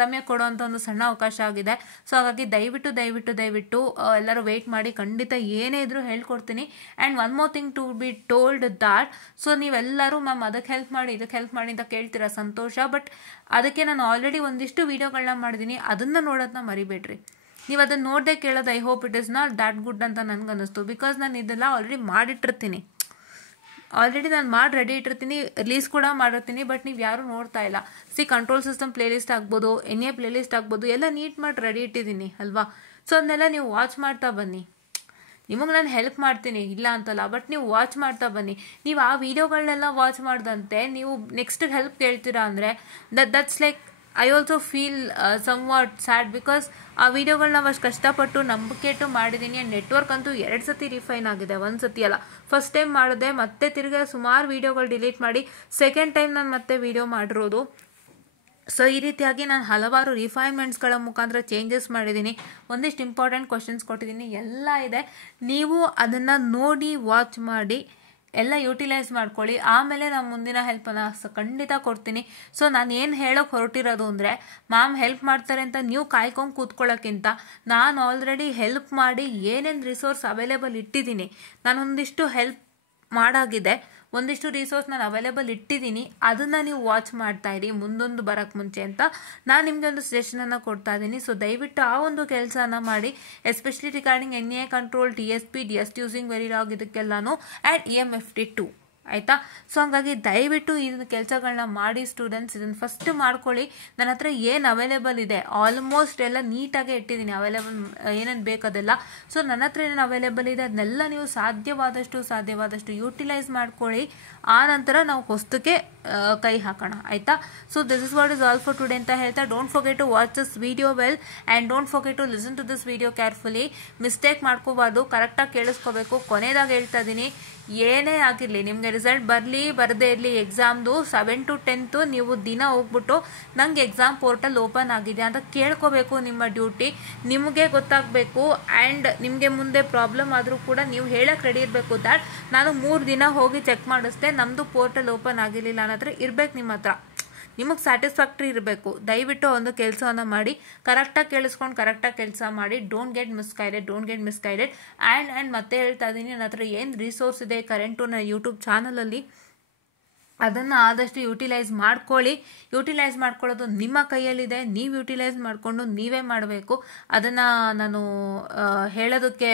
ಸಮಯ ಕೊಡುವಂಥ ಒಂದು ಸಣ್ಣ ಅವಕಾಶ ಆಗಿದೆ. ಸೊ ಹಾಗಾಗಿ ದಯವಿಟ್ಟು ಎಲ್ಲರೂ ವೆಯ್ಟ್ ಮಾಡಿ, ಖಂಡಿತ ಏನೇ ಇದ್ರೂ ಹೇಳ್ಕೊಡ್ತೀನಿ. And one more thing to be told that, so ನೀವೆಲ್ಲರೂ ಮ್ಯಾಮ್ ಅದಕ್ಕೆ ಹೆಲ್ಪ್ ಮಾಡಿ ಇದಕ್ಕೆ ಹೆಲ್ಪ್ ಮಾಡಿ ಅಂತ ಕೇಳ್ತೀರಾ, ಸಂತೋಷ. ಬಟ್ ಅದಕ್ಕೆ ನಾನು ಆಲ್ರೆಡಿ ಒಂದಿಷ್ಟು ವಿಡಿಯೋಗಳನ್ನ ಮಾಡಿದ್ದೀನಿ, ಅದನ್ನು ನೋಡೋದನ್ನ ಮರಿಬೇಡ್ರಿ. ನೀವು ಅದನ್ನು ನೋಡದೆ ಕೇಳೋದು I hope it is not that good ಅಂತ ನನಗನ್ನಿಸ್ತು, ಬಿಕಾಸ್ ನಾನು ಇದೆಲ್ಲ ಆಲ್ರೆಡಿ ಮಾಡಿಟ್ಟಿರ್ತೀನಿ, ನಾನು ಮಾಡಿ ರೆಡಿ ಇಟ್ಟಿರ್ತೀನಿ, ರಿಲೀಸ್ ಕೂಡ ಮಾಡಿರ್ತೀನಿ. ಬಟ್ ನೀವು ಯಾರು ನೋಡ್ತಾ ಇಲ್ಲ. ಕಂಟ್ರೋಲ್ ಸಿಸ್ಟಮ್ ಪ್ಲೇಲಿಸ್ಟ್ ಆಗ್ಬೋದು, NA ಪ್ಲೇಲಿಸ್ಟ್ ಆಗ್ಬೋದು, ಎಲ್ಲ ನೀಟ್ ಮಾಡಿ ರೆಡಿ ಇಟ್ಟಿದ್ದೀನಿ ಅಲ್ವಾ. ಸೊ ಅದನ್ನೆಲ್ಲ ನೀವು ವಾಚ್ ಮಾಡ್ತಾ ಬನ್ನಿ. ನಿಮಗೆ ನಾನು ಹೆಲ್ಪ್ ಮಾಡ್ತೀನಿ, ಇಲ್ಲ ಅಂತಲ್ಲ, ಬಟ್ ನೀವು ವಾಚ್ ಮಾಡ್ತಾ ಬನ್ನಿ. ನೀವು ಆ ವಿಡಿಯೋಗಳನ್ನೆಲ್ಲ ವಾಚ್ ಮಾಡಿದಂತೆ ನೀವು ನೆಕ್ಸ್ಟ್ ಹೆಲ್ಪ್ ಕೇಳ್ತೀರಾ ಅಂದರೆ that's like I also feel somewhat sad, because ಆ ವಿಡಿಯೋಗಳನ್ನ ನಾವು ಅಷ್ಟು ಕಷ್ಟಪಟ್ಟು ನಂಬಿಕೆ ಇಟ್ಟು ಮಾಡಿದ್ದೀನಿ. ನೆಟ್ವರ್ಕ್ ಅಂತೂ 2 ಸತಿ ರಿಫೈನ್ ಆಗಿದೆ, 1 ಸತಿ ಅಲ್ಲ. ಫಸ್ಟ್ ಟೈಮ್ ಮಾಡಿದೆ, ಮತ್ತೆ ತಿರ್ಗಿ ಸುಮಾರು ವಿಡಿಯೋಗಳು ಡಿಲೀಟ್ ಮಾಡಿ ಸೆಕೆಂಡ್ ಟೈಮ್ ನಾನು ಮತ್ತೆ ವಿಡಿಯೋ ಮಾಡಿರೋದು. ಸೊ ಈ ರೀತಿಯಾಗಿ ನಾನು ಹಲವಾರು ರಿಫೈನ್ಮೆಂಟ್ಸ್ಗಳ ಮುಖಾಂತರ ಚೇಂಜಸ್ ಮಾಡಿದ್ದೀನಿ, ಒಂದಿಷ್ಟು ಇಂಪಾರ್ಟೆಂಟ್ ಕ್ವಶನ್ಸ್ ಕೊಟ್ಟಿದ್ದೀನಿ, ಎಲ್ಲ ಇದೆ. ನೀವು ಅದನ್ನು ನೋಡಿ ವಾಚ್ ಮಾಡಿ ಎಲ್ಲ ಯೂಟಿಲೈಸ್ ಮಾಡ್ಕೊಳ್ಳಿ. ಆಮೇಲೆ ನಾನು ಮುಂದಿನ ಹೆಲ್ಪನ್ನು ಖಂಡಿತ ಕೊಡ್ತೀನಿ. ಸೊ ನಾನು ಏನು ಹೇಳೋಕೆ ಹೊರಟಿರೋದು ಅಂದರೆ, ಮ್ಯಾಮ್ ಹೆಲ್ಪ್ ಮಾಡ್ತಾರೆ ಅಂತ ನೀವು ಕಾಯ್ಕೊಂಡು ಕೂತ್ಕೊಳ್ಳೋಕ್ಕಿಂತ ನಾನು ಆಲ್ರೆಡಿ ಹೆಲ್ಪ್ ಮಾಡಿ ಏನೇನು ರಿಸೋರ್ಸ್ ಅವೈಲೇಬಲ್ ಇಟ್ಟಿದ್ದೀನಿ, ನಾನು ಒಂದಿಷ್ಟು ಹೆಲ್ಪ್ ಮಾಡಾಗಿದೆ, ಒಂದಿಷ್ಟು ರಿಸೋರ್ಸ್ ನಾನು ಅವೈಲೇಬಲ್ ಇಟ್ಟಿದ್ದೀನಿ, ಅದನ್ನು ನೀವು ವಾಚ್ ಮಾಡ್ತಾ ಇರಿ ಮುಂದೊಂದು ಬರೋಕ್ಕೆ ಮುಂಚೆ ಅಂತ ನಾನು ನಿಮಗೆ ಒಂದು ಸಜೆಷನನ್ನು ಕೊಡ್ತಾ ಇದ್ದೀನಿ. ಸೊ ದಯವಿಟ್ಟು ಆ ಒಂದು ಕೆಲಸನ ಮಾಡಿ, especially regarding NA control, TSP, DST using Verilog ಇದಕ್ಕೆಲ್ಲಾನು ಆ್ಯಂಡ್ EMFT2 ಆಯಿತಾ. ಸೊ ಹಂಗಾಗಿ ದಯವಿಟ್ಟು ಇದನ್ನ ಕೆಲಸಗಳನ್ನ ಮಾಡಿ ಸ್ಟೂಡೆಂಟ್ಸ್. ಇದನ್ನು ಫಸ್ಟ್ ಮಾಡ್ಕೊಳ್ಳಿ. ನನ್ನ ಹತ್ರ ಏನು ಅವೈಲೇಬಲ್ ಇದೆ ಆಲ್ಮೋಸ್ಟ್ ಎಲ್ಲ ನೀಟಾಗೆ ಇಟ್ಟಿದ್ದೀನಿ, ಅವೈಲೇಬಲ್ ಏನೇನು ಬೇಕದೆಲ್ಲ. ಸೊ ನನ್ನ ಹತ್ರ ಏನೇನು ಅವೈಲೇಬಲ್ ಇದೆ ಅದನ್ನೆಲ್ಲ ನೀವು ಸಾಧ್ಯವಾದಷ್ಟು ಯೂಟಿಲೈಸ್ ಮಾಡ್ಕೊಳ್ಳಿ. ಆ ನಂತರ ನಾವು ಹೊಸದಕ್ಕೆ ಕೈ ಹಾಕೋಣ ಆಯಿತಾ. So this is what is all for today ಅಂತ ಹೇಳ್ತಾ, don't forget to watch this video well and don't forget to listen to this video carefully. Mistake ಮಾಡ್ಕೋಬಾರ್ದು, ಕರೆಕ್ಟಾಗಿ ಕೇಳಿಸ್ಕೋಬೇಕು. ಕೊನೆಯದಾಗಿ ಹೇಳ್ತಾ ಇದ್ದೀನಿ, ಏನೇ ಆಗಿರಲಿ ನಿಮಗೆ ರಿಸಲ್ಟ್ ಬರಲಿ ಬರದೇ ಇರಲಿ, ಎಕ್ಸಾಮ್ದು 7 to 10 ನೀವು ದಿನ ಹೋಗ್ಬಿಟ್ಟು ನಂಗೆ ಎಕ್ಸಾಮ್ ಪೋರ್ಟಲ್ ಓಪನ್ ಆಗಿದೆ ಅಂತ ಕೇಳ್ಕೋಬೇಕು. ನಿಮ್ಮ ಡ್ಯೂಟಿ ನಿಮಗೆ ಗೊತ್ತಾಗಬೇಕು. ಆ್ಯಂಡ್ ನಿಮಗೆ ಮುಂದೆ ಪ್ರಾಬ್ಲಮ್ ಆದರೂ ಕೂಡ ನೀವು ಹೇಳಕ್ಕೆ ರೆಡಿ ಇರಬೇಕು ದ್ಯಾಟ್ ನಾನು 3 ದಿನ ಹೋಗಿ ಚೆಕ್ ಮಾಡಿಸ್ದೆ, ನಮ್ಮದು ಪೋರ್ಟಲ್ ಓಪನ್ ಆಗಿರಲಿಲ್ಲ ಅನ್ನೋದ್ರೆ ಇರ್ಬೇಕು ನಿಮ್ಮ ಹತ್ರ, ನಿಮಗೆ ಸ್ಯಾಟಿಸ್ಫ್ಯಾಕ್ಟ್ರಿ ಇರಬೇಕು. ದಯವಿಟ್ಟು ಒಂದು ಕೆಲಸವನ್ನು ಮಾಡಿ, ಕರೆಕ್ಟಾಗಿ ಕೇಳಿಸ್ಕೊಂಡು ಕರೆಕ್ಟಾಗಿ ಕೆಲಸ ಮಾಡಿ. Don't get misguided. ಆ್ಯಂಡ್ ಮತ್ತೆ ಹೇಳ್ತಾ ಇದ್ದೀನಿ, ನನ್ನ ಹತ್ರ ಏನು ರಿಸೋರ್ಸ್ ಇದೆ ಕರೆಂಟು ನನ್ನ ಯೂಟ್ಯೂಬ್ ಚಾನಲಲ್ಲಿ, ಅದನ್ನು ಆದಷ್ಟು ಯೂಟಿಲೈಸ್ ಮಾಡ್ಕೊಳ್ಳಿ. ಯೂಟಿಲೈಸ್ ಮಾಡ್ಕೊಳ್ಳೋದು ನಿಮ್ಮ ಕೈಯಲ್ಲಿದೆ, ನೀವು ಯೂಟಿಲೈಸ್ ಮಾಡಿಕೊಂಡು ನೀವೇ ಮಾಡಬೇಕು. ಅದನ್ನು ನಾನು ಹೇಳೋದಕ್ಕೆ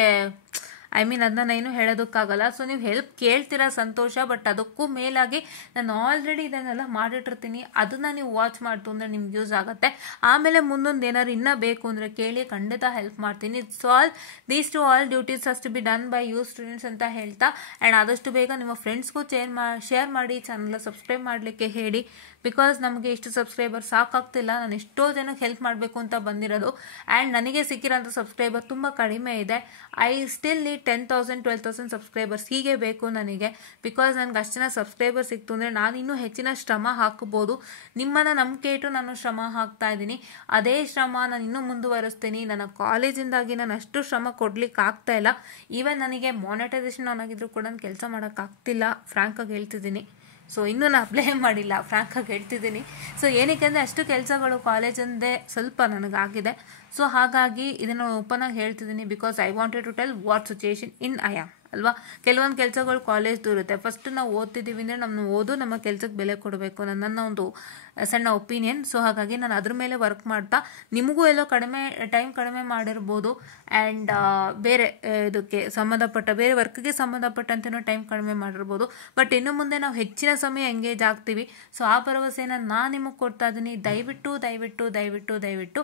ಅದನ್ನ ಏನು ಹೇಳೋದಕ್ಕಾಗಲ್ಲ. ಸೊ ನೀವು ಹೆಲ್ಪ್ ಕೇಳ್ತೀರಾ ಸಂತೋಷ, ಬಟ್ ಅದಕ್ಕೂ ಮೇಲಾಗಿ ನಾನು ಆಲ್ರೆಡಿ ಇದನ್ನೆಲ್ಲ ಮಾಡಿಟ್ಟಿರ್ತೀನಿ, ಅದನ್ನು ನೀವು ವಾಚ್ ಮಾಡ್ತು ಅಂದರೆ ನಿಮ್ಗೆ ಯೂಸ್ ಆಗುತ್ತೆ. ಆಮೇಲೆ ಮುಂದೊಂದು ಏನಾದ್ರು ಇನ್ನೂ ಬೇಕು ಅಂದರೆ ಕೇಳಿ, ಖಂಡಿತ ಹೆಲ್ಪ್ ಮಾಡ್ತೀನಿ. It's all these to all duties has to be done by you students ಅಂತ ಹೇಳ್ತಾ, ಆ್ಯಂಡ್ ಆದಷ್ಟು ಬೇಗ ನಿಮ್ಮ ಫ್ರೆಂಡ್ಸ್ಗೂ ಶೇರ್ ಮಾಡಿ, ಚಾನಲ್ನ ಸಬ್ಸ್ಕ್ರೈಬ್ ಮಾಡಲಿಕ್ಕೆ ಹೇಳಿ. ಬಿಕಾಸ್ ನಮಗೆ ಇಷ್ಟು ಸಬ್ಸ್ಕ್ರೈಬರ್ ಸಾಕಾಗ್ತಿಲ್ಲ, ನಾನು ಎಷ್ಟೋ ಜನಕ್ಕೆ ಹೆಲ್ಪ್ ಮಾಡಬೇಕು ಅಂತ ಬಂದಿರೋದು. ಆ್ಯಂಡ್ ನನಗೆ ಸಿಕ್ಕಿರೋಂಥ ಸಬ್ಸ್ಕ್ರೈಬರ್ ತುಂಬ ಕಡಿಮೆ ಇದೆ. ಐ ಸ್ಟಿಲ್ ನೀಡ್ 10,000 12,000 ಸಬ್ಸ್ಕ್ರೈಬರ್ಸ್ ಹೀಗೆ ಬೇಕು ನನಗೆ. ಬಿಕಾಸ್ ನನಗೆ ಅಷ್ಟು ಜನ ಸಬ್ಸ್ಕ್ರೈಬರ್ ಸಿಕ್ತು ಅಂದರೆ ನಾನು ಇನ್ನೂ ಹೆಚ್ಚಿನ ಶ್ರಮ ಹಾಕ್ಬೋದು. ನಿಮ್ಮನ್ನು ನಂಬಿಕೆ ಇಟ್ಟು ನಾನು ಶ್ರಮ ಹಾಕ್ತಾ ಇದ್ದೀನಿ. ಅದೇ ಶ್ರಮ ನಾನು ಇನ್ನೂ ಮುಂದುವರಿಸ್ತೀನಿ. ನನ್ನ ಕಾಲೇಜಿಂದಾಗಿ ನಾನು ಅಷ್ಟು ಶ್ರಮ ಕೊಡ್ಲಿಕ್ಕೆ ಆಗ್ತಾ ಇಲ್ಲ. ಈವನ್ ನನಗೆ ಮಾನಿಟೈಸೇಷನ್ ಆಗಿದ್ರು ಕೂಡ ನಾನು ಕೆಲಸ ಮಾಡೋಕ್ಕಾಗ್ತಿಲ್ಲ, ಫ್ರ್ಯಾಂಕಾಗಿ ಹೇಳ್ತಿದ್ದೀನಿ. ಸೊ ಇನ್ನೂ ನಾನು ಅಪ್ಲೈ ಮಾಡಿಲ್ಲ, ಫ್ರ್ಯಾಂಕಾಗಿ ಹೇಳ್ತಿದ್ದೀನಿ. ಸೊ ಏನಕ್ಕೆ ಅಂದರೆ ಅಷ್ಟು ಕೆಲಸಗಳು ಕಾಲೇಜಿಂದೇ ಸ್ವಲ್ಪ ನನಗಾಗಿದೆ. ಸೊ ಹಾಗಾಗಿ ಇದನ್ನು ಓಪನ್ ಆಗಿ ಹೇಳ್ತಿದ್ದೀನಿ. Because I wanted to tell what situation in I am ಅಲ್ವಾ. ಕೆಲವೊಂದು ಕೆಲಸಗಳು ಕಾಲೇಜ್ದು ಇರುತ್ತೆ. ಫಸ್ಟ್ ನಾವು ಓದ್ತಿದ್ದೀವಿ ಅಂದರೆ ನಮ್ಮ ಕೆಲಸಕ್ಕೆ ಬೆಲೆ ಕೊಡಬೇಕು, ನನ್ನ ಒಂದು ಸಣ್ಣ ಒಪಿನಿಯನ್. ಸೊ ಹಾಗಾಗಿ ನಾನು ಅದ್ರ ಮೇಲೆ ವರ್ಕ್ ಮಾಡ್ತಾ, ನಿಮಗೂ ಎಲ್ಲೋ ಟೈಮ್ ಕಡಿಮೆ ಮಾಡಿರ್ಬೋದು. ಆ್ಯಂಡ್ ಬೇರೆ ಇದಕ್ಕೆ ಸಂಬಂಧಪಟ್ಟ ಬೇರೆ ವರ್ಕ್ಗೆ ಸಂಬಂಧಪಟ್ಟಂತೆನೂ ಟೈಮ್ ಕಡಿಮೆ ಮಾಡಿರ್ಬೋದು. ಬಟ್ ಇನ್ನು ಮುಂದೆ ನಾವು ಹೆಚ್ಚಿನ ಸಮಯ ಎಂಗೇಜ್ ಆಗ್ತೀವಿ. ಸೊ ಆ ಭರವಸೆನ ನಾನು ನಿಮಗೆ ಕೊಡ್ತಾ ಇದ್ದೀನಿ. ದಯವಿಟ್ಟು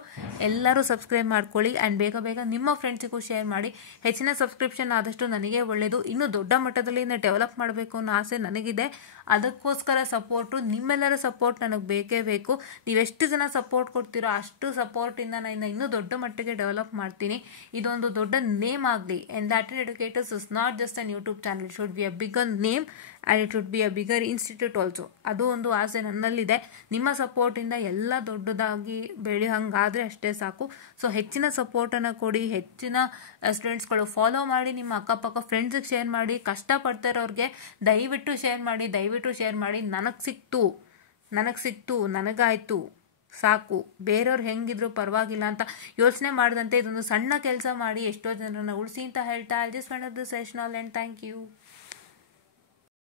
ಎಲ್ಲರೂ ಸಬ್ಸ್ಕ್ರೈಬ್ ಮಾಡ್ಕೊಳ್ಳಿ. ಆ್ಯಂಡ್ ಬೇಗ ನಿಮ್ಮ ಫ್ರೆಂಡ್ಸಿಗೂ ಶೇರ್ ಮಾಡಿ. ಹೆಚ್ಚಿನ ಸಬ್ಸ್ಕ್ರಿಪ್ಷನ್ ಆದಷ್ಟು ನನಗೆ ಒಳ್ಳೆಯದು. ಇನ್ನೂ ದೊಡ್ಡ ಮಟ್ಟದಲ್ಲಿ ಡೆವಲಪ್ ಮಾಡಬೇಕು ಅನ್ನೋ ಆಸೆ ನನಗಿದೆ. ಅದಕ್ಕೋಸ್ಕರ ಸಪೋರ್ಟು, ನಿಮ್ಮೆಲ್ಲರ ಸಪೋರ್ಟ್ ನನಗೆ ಬೇಕೇ ಬೇಕು. ನೀವೆಷ್ಟು ಜನ ಸಪೋರ್ಟ್ ಕೊಡ್ತೀರೋ ಅಷ್ಟು ಸಪೋರ್ಟಿಂದ ನಾನು ಇನ್ನೂ ದೊಡ್ಡ ಮಟ್ಟಿಗೆ ಡೆವಲಪ್ ಮಾಡ್ತೀನಿ. ಇದೊಂದು ದೊಡ್ಡ ನೇಮ್ ಆಗಲಿ. Enlightened educators is not just an YouTube channel, it should be a bigger name and it would be a bigger institute also. ಅದು ಒಂದು ಆಸೆ ನನ್ನಲ್ಲಿದೆ. ನಿಮ್ಮ ಸಪೋರ್ಟಿಂದ ಎಲ್ಲ ದೊಡ್ಡದಾಗಿ ಬೆಳೆಯೋಂಗಾದರೆ ಅಷ್ಟೇ ಸಾಕು. ಸೊ ಹೆಚ್ಚಿನ ಸಪೋರ್ಟನ್ನು ಕೊಡಿ, ಹೆಚ್ಚಿನ ಸ್ಟೂಡೆಂಟ್ಸ್ಗಳು ಫಾಲೋ ಮಾಡಿ, ನಿಮ್ಮ ಅಕ್ಕಪಕ್ಕ ಫ್ರೆಂಡ್ಸಿಗೆ ಶೇರ್ ಮಾಡಿ. ಕಷ್ಟಪಡ್ತಾ ಇರೋರಿಗೆ ದಯವಿಟ್ಟು ಶೇರ್ ಮಾಡಿ. ನನಗೆ ಸಿಕ್ತು, ನನಗಾಯ್ತು ಸಾಕು, ಬೇರೆಯವ್ರು ಹೆಂಗಿದ್ರು ಪರವಾಗಿಲ್ಲ ಅಂತ ಯೋಚನೆ ಮಾಡದಂತೆ ಇದೊಂದು ಸಣ್ಣ ಕೆಲಸ ಮಾಡಿ ಎಷ್ಟೋ ಜನರನ್ನು ಉಳಿಸಿ ಅಂತ ಹೇಳ್ತಾ, I just want to session all and thank you.